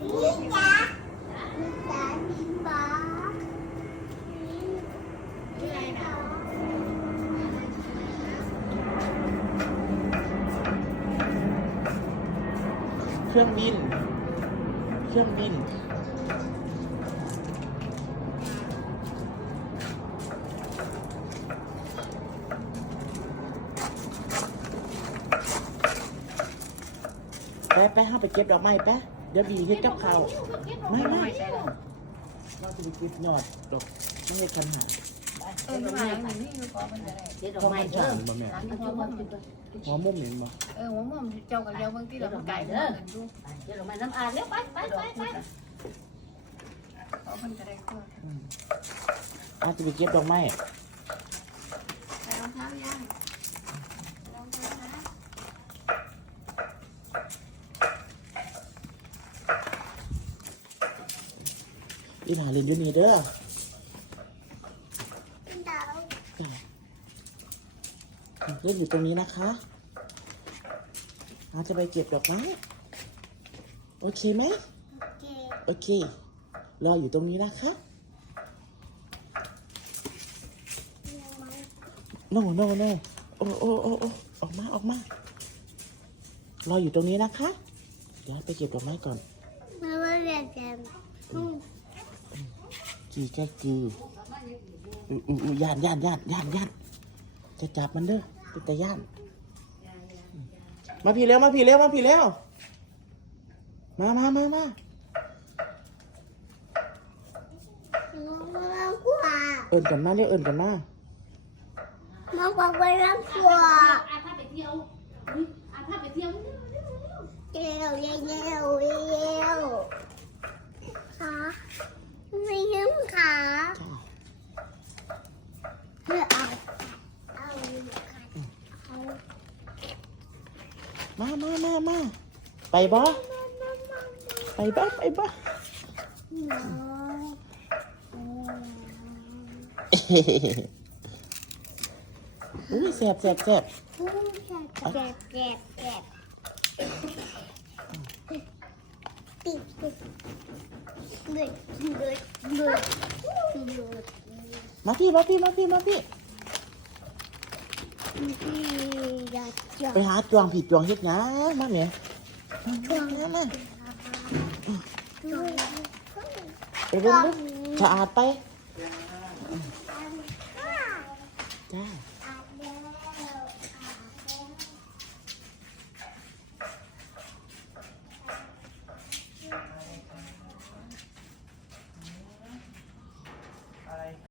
เครื่องบิน เครื่องบิน ไปไปห้าไปเก็บดอกไม้ไป เดี๋ยวบีเฮ็ดกับเขาวไม่ไม่เราจะไปเก็บยอดดอกไม่ให้คันหาเออมาอย่างนี้คือของมันจะได้เดี๋ยวดอกพ่อไม้มันเด้จาอนบ่แม่หลังจากวันจุดหัวมุมเห็นบ่เออหัวหม่อมเจ้ากับเจ้าบางทีเราไก่เด้อดูเดี๋ยวดอกไม้น้ำอาบเร็วไปไปไปไปเขามันจะได้เครื่องอาจจะไปเก็บดอกไม้ใส่รองเท้ายังรองเท้านะ อีหลาเล่นอยู่นี่เด้อเล่นอยู่ตรงนี้นะคะอาจะไปเก็บดอกไม้โอเคไหมเกโอเค รออยู่ตรงนี้นะคะโน่โน่โน่โอ้โอ้โอ้โอ้ออกมาออกมา รออยู่ตรงนี้นะคะ เดี๋ยวไปเก็บดอกไม้ก่อนมาว่าเรียนกัน กีแก้กืออืออืออือย่านย่านย่านย่านย่านจะจับมันเด้อเป็นแต่ย่าน มาพี่เร็วมาพี่เร็วมาพี่เร็วมามามามามากกว่าเอิ่นกันมาเร็วเอิ่นกันมามากกว่าไปรับกว่าอาพาไปเที่ยวอาพาไปเที่ยวเร็วเร็วเร็วเร็วขาไม่ยืมขา จ้า เพื่อเอาเอาเอา มามามามาไปบ่ไปบ่ไปบ่น้องอุ้ยแสบแสบแสบผู้ชายแกะแกะแกะติดติดเดือดเดือดเดือดเดือดมาพี่มาพี่มาพี่มาพี่ ไปหาจวงผิดจวงเฮ็ดหยัมาแหม่มจวงนมาไปเรื่งสะอาดไปจ้า